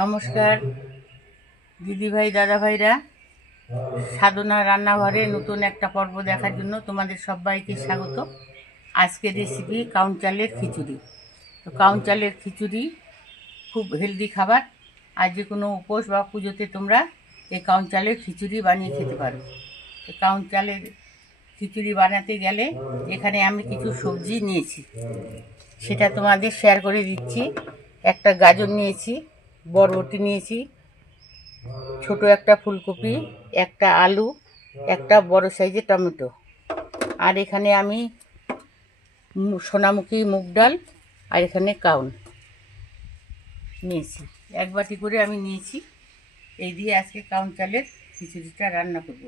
নমস্কার দিদি ভাই দাদা ভাইরা, সাধনা রান্নাঘরে নতুন একটা পর্ব দেখার জন্য তোমাদের সবাইকে স্বাগত। আজকের রেসিপি কাউন চালের খিচুড়ি। তো কাউন চালের খিচুড়ি খুব হেলদি খাবার, আর যে কোনো উপোস বা পুজোতে তোমরা এই কাউন চালের খিচুড়ি বানিয়ে খেতে পারো। তো কাউন চালের খিচুড়ি বানাতে গেলে এখানে আমি কিছু সবজি নিয়েছি, সেটা তোমাদের শেয়ার করে দিচ্ছি। একটা গাজর নিয়েছি, বরবটি নিয়েছি, ছোট একটা ফুলকপি, একটা আলু, একটা বড় সাইজের টমেটো, আর এখানে আমি সোনামুখী মুগ ডাল, আর এখানে কাউন নিয়েছি। এক বাটি করে আমি নিয়েছি। এই দিয়ে আজকে কাউন চালের খিচুড়িটা রান্না করব।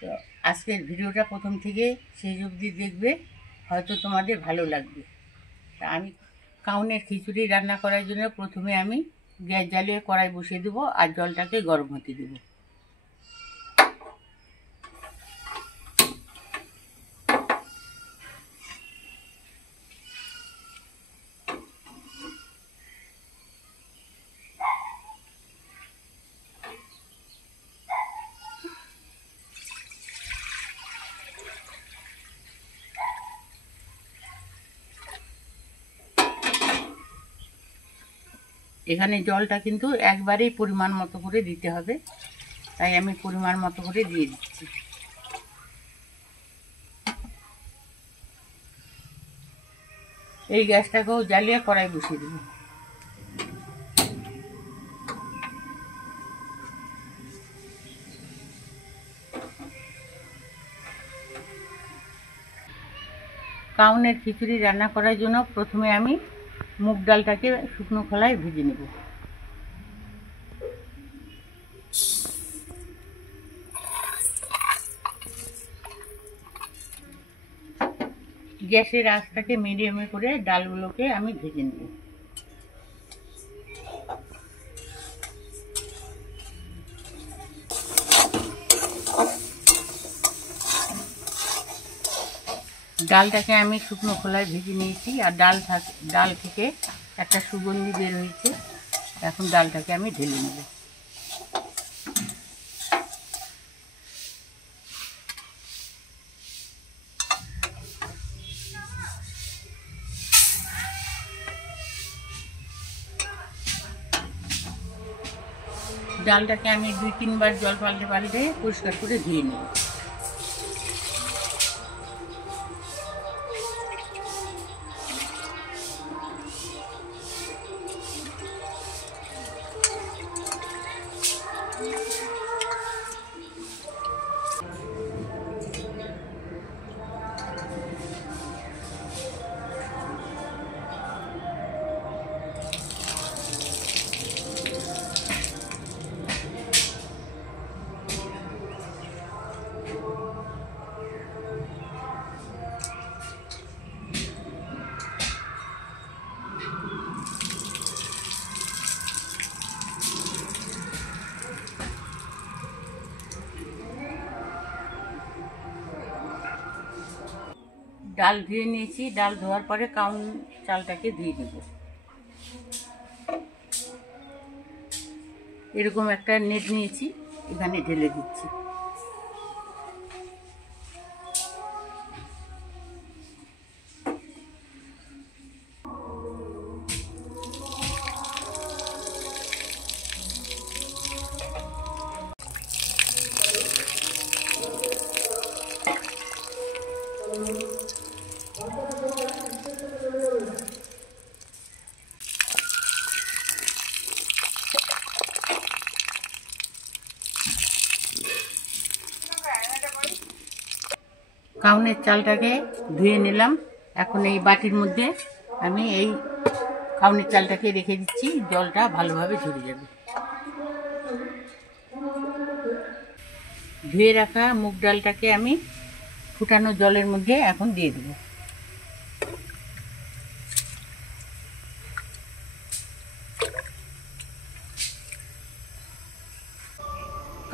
তো আজকের ভিডিওটা প্রথম থেকে শেষ অবধি দেখবে, হয়তো তোমাদের ভালো লাগবে। তা আমি কাউনের খিচুড়ি রান্না করার জন্য প্রথমে আমি গ্যাস জ্বালিয়ে কড়াই বসিয়ে দেবো, আর জলটাকে গরম হতে দেবো। এখানে জলটা কিন্তু একবারেই পরিমাণ মতো করে দিতে হবে, তাই আমি পরিমাণ মতো করে দিয়ে দিচ্ছি। এই গ্যাসটাকেও জ্বালিয়ে কড়াই বসিয়ে দেবো। কাউনের খিচুড়ি রান্না করার জন্য প্রথমে আমি মুগ ডালটাকে শুকনো খোলায় ভেজে নেব। গ্যাসের আঁচটাকে মিডিয়ামে করে ডালগুলোকে আমি ভেজে নেব। ডালটাকে আমি শুকনো খোলায় ভেজে নিয়েছি, আর ডাল থেকে একটা সুগন্ধি বের হয়েছে। এখন ডালটাকে আমি ঢেলে নেব। ডালটাকে আমি 2-3 বার জল পাল্টে পাল্টে পরিষ্কার করে ধুয়ে নেব। ডাল ধুয়ে নিয়েছি। ডাল ধোয়ার পরে কাউন চালটাকে ধুয়ে দেব। এরকম একটা নেট নিয়েছি, এখানে ঢেলে দিচ্ছি। কাউনের চালটাকে ধুয়ে নিলাম। এখন এই বাটির মধ্যে আমি এই কাউনের চালটাকে রেখে দিচ্ছি, জলটা ভালোভাবে ঝরে যাবে। ধুয়ে রাখা মুগ ডালটাকে আমি ফুটানো জলের মধ্যে এখন দিয়ে দেব।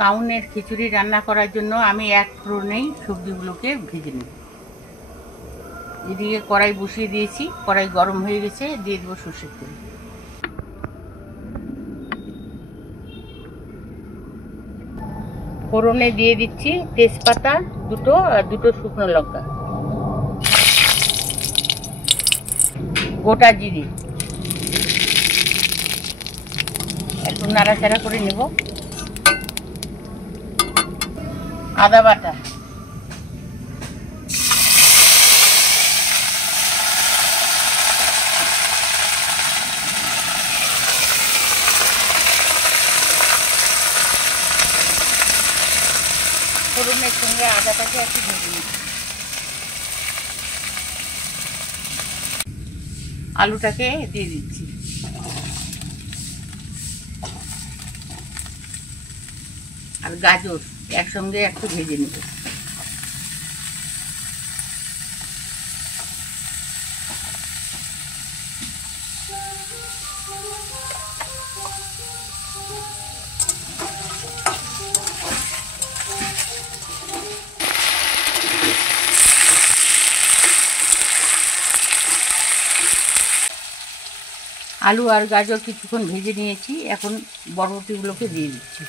কাউনের খিচুড়ি রান্না করার জন্য আমি এক ফোড়নেই সবজিগুলোকে ভেজে নেব। এদিকে কড়াই বসিয়ে দিয়েছি, কড়াই গরম হয়ে গেছে, দিয়ে দেবো সর্ষের তেল। ফোড়নে দিয়ে দিচ্ছি তেজপাতা দুটো আর দুটো শুকনো লঙ্কা, গোটা জিরে, একটু নাড়াচাড়া করে নেব। আদা বাটা, ফোড়নের সঙ্গে আদাটাকে একটু ভেজে নিচ্ছি। আলুটাকে দিয়ে দিচ্ছি, আর গাজর একসঙ্গে একটু ভেজে নেব। আলু আর গাজর কিছুক্ষণ ভেজে নিয়েছি, এখন বরবটিগুলোকে দিয়ে দিচ্ছি।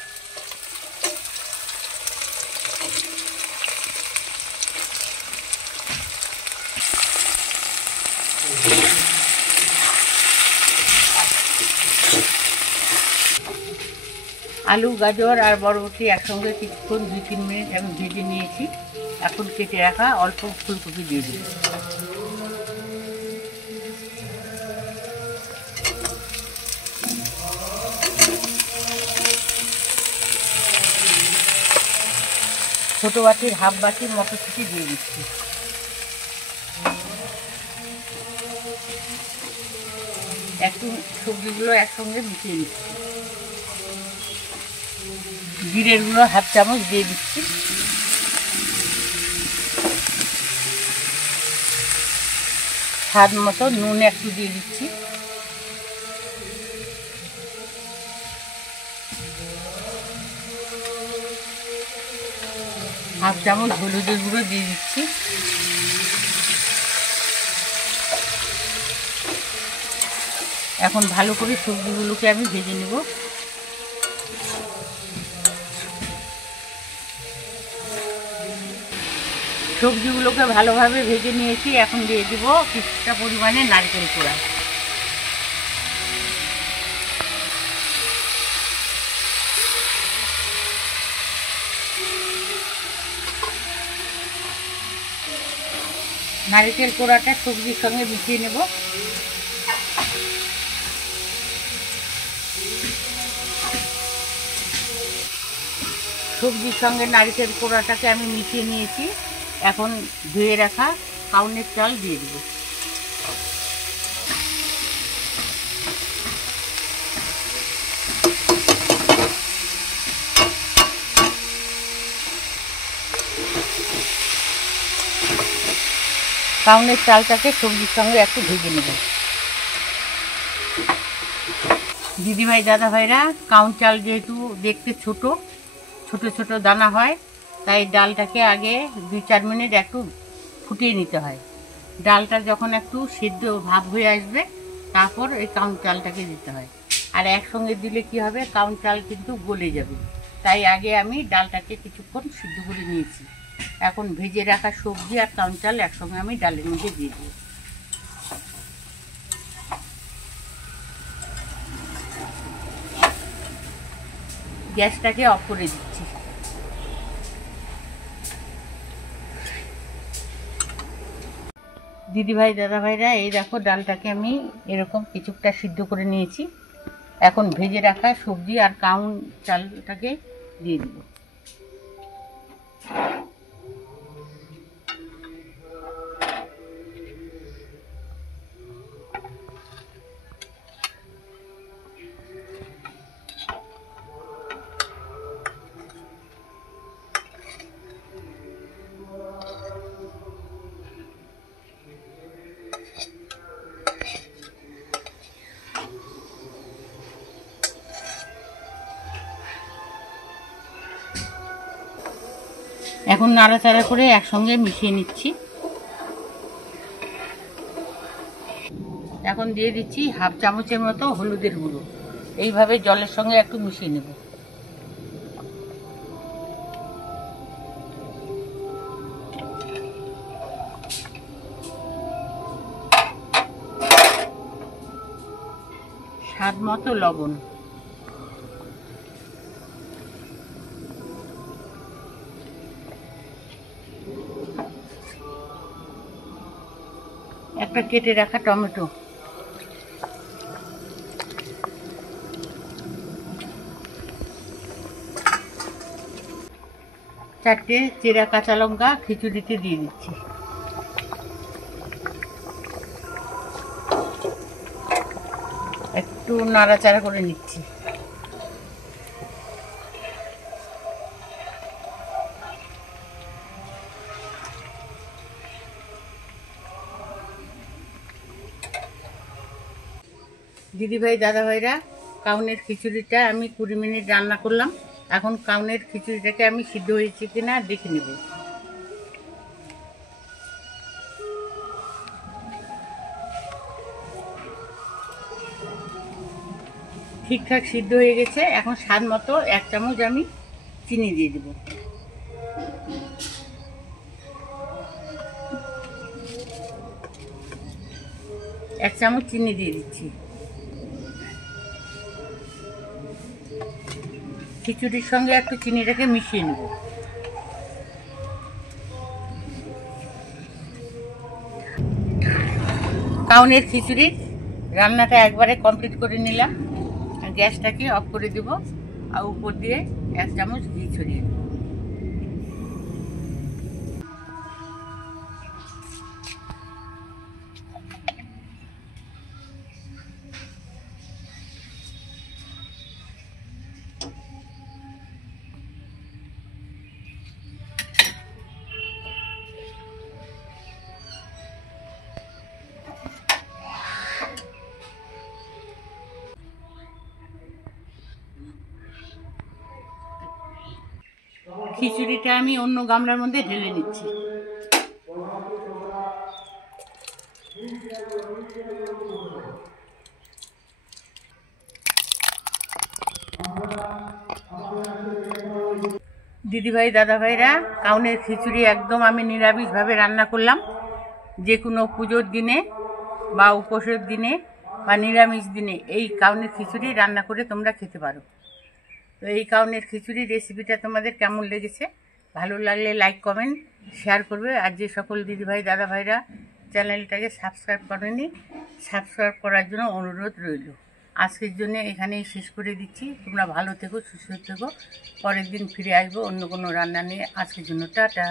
আলু গাজর আর বরবটি একসঙ্গে কিছুক্ষণ 2-3 মিনিট আমি ভেজে নিয়েছি। এখন কেটে রাখা অল্প ফুলকপি দিয়ে দিই। ছোটো বাটির হাফ বাটি মটরশুঁটি দিয়ে দিচ্ছি। একটু সবজিগুলো একসঙ্গে মিশিয়ে নিচ্ছি। জিরের গুঁড়ো হাফ চামচ দিয়ে দিচ্ছি। স্বাদ মতো নুন একটু দিয়ে দিচ্ছি। হাফ চামচ হলুদের গুঁড়ো দিয়ে দিচ্ছি। এখন ভালো করে সবজিগুলোকে আমি ভেজে নেব। সবজিগুলোকে ভালোভাবে ভেজে নিয়েছি, এখন দিয়ে দেব কিছুটা পরিমাণে নারকেল কোড়া। নারকেল কোড়াটা সবজির সঙ্গে মিশিয়ে নেব। সবজির সঙ্গে নারকেল কোড়াটাকে আমি মিশিয়ে নিয়েছি। এখন ধুয়ে রাখা কাউনের চাল দিয়ে দেব। কাউনের চালটাকে সবজির সঙ্গে একটু ভেজে নেব। দিদিভাই দাদাভাইরা, কাউন চাল যেহেতু দেখতে ছোট ছোট দানা হয়, তাই ডালটাকে আগে 2-4 মিনিট একটু ফুটিয়ে নিতে হয়। ডালটা যখন একটু সিদ্ধ ভাব হয়ে আসবে, তারপর এই কাউন চালটাকে দিতে হয়। আর একসঙ্গে দিলে কি হবে, কাউন চাল কিন্তু গলে যাবে। তাই আগে আমি ডালটাকে কিছুক্ষণ সিদ্ধ করে নিয়েছি। এখন ভেজে রাখা সবজি আর কাউন চাল একসঙ্গে আমি ডালের মধ্যে দিয়ে দিই। গ্যাসটাকে অফ করে দিচ্ছি। দিদিভাই দাদাভাইরা, এই দেখো ডালটাকে আমি এরকম কিছুটা সিদ্ধ করে নিয়েছি। এখন ভেজে রাখা সবজি আর কাউন চালটাকে দিয়ে দিব। এখন নাড়াচাড়া করে একসঙ্গে মিশিয়ে নিচ্ছি। এখন দিয়ে দিচ্ছি হাফ চামচের মতো হলুদের গুঁড়ো। এইভাবে জলের সঙ্গে একটু মিশিয়ে নেব। স্বাদ মতো লবণ, একটা কেটে রাখা টমেটো, চারটে চেরা কাঁচা লঙ্কা খিচুড়িতে দিয়ে দিচ্ছি। একটু নাড়াচাড়া করে নিচ্ছি। দিদিভাই দাদাভাইরা, কাউনের খিচুড়িটা আমি 20 মিনিট রান্না করলাম। এখন কাউনের খিচুড়িটাকে আমি সিদ্ধ হয়েছে কিনা দেখে নেব। ঠিকঠাক সিদ্ধ হয়ে গেছে। এখন স্বাদ মতো 1 চামচ আমি চিনি দিয়ে দেব। এক চামচ চিনি দিয়ে দিচ্ছি। খিচুড়ির সঙ্গে একটু চিনিটাকে মিশিয়ে নেব। কাউনের খিচুড়ির রান্নাটা একবারে কমপ্লিট করে নিলাম। গ্যাসটাকে অফ করে দেব আর উপর দিয়ে 1 চামচ ঘি ছড়িয়ে দেব। খিচুড়িটা আমি অন্য গামলার মধ্যে ঢেলে নিচ্ছি। দিদিভাই দাদাভাইরা, কাউনের খিচুড়ি একদম আমি নিরামিষভাবে রান্না করলাম। যে কোনো পুজোর দিনে বা উপোসের দিনে বা নিরামিষ দিনে এই কাউনের খিচুড়ি রান্না করে তোমরা খেতে পারো। তো এই কাউনের খিচুড়ির রেসিপিটা তোমাদের কেমন লেগেছে? ভালো লাগলে লাইক কমেন্ট শেয়ার করবে। আর যে সকল দিদিভাই দাদাভাইরা চ্যানেলটাকে সাবস্ক্রাইব করেনি, সাবস্ক্রাইব করার জন্য অনুরোধ রইল। আজকের জন্য এখানেই শেষ করে দিচ্ছি। তোমরা ভালো থেকো, সুস্থ থেকো। পরের দিন ফিরে আসবো অন্য কোনো রান্না নিয়ে। আজকের জন্য টাটা।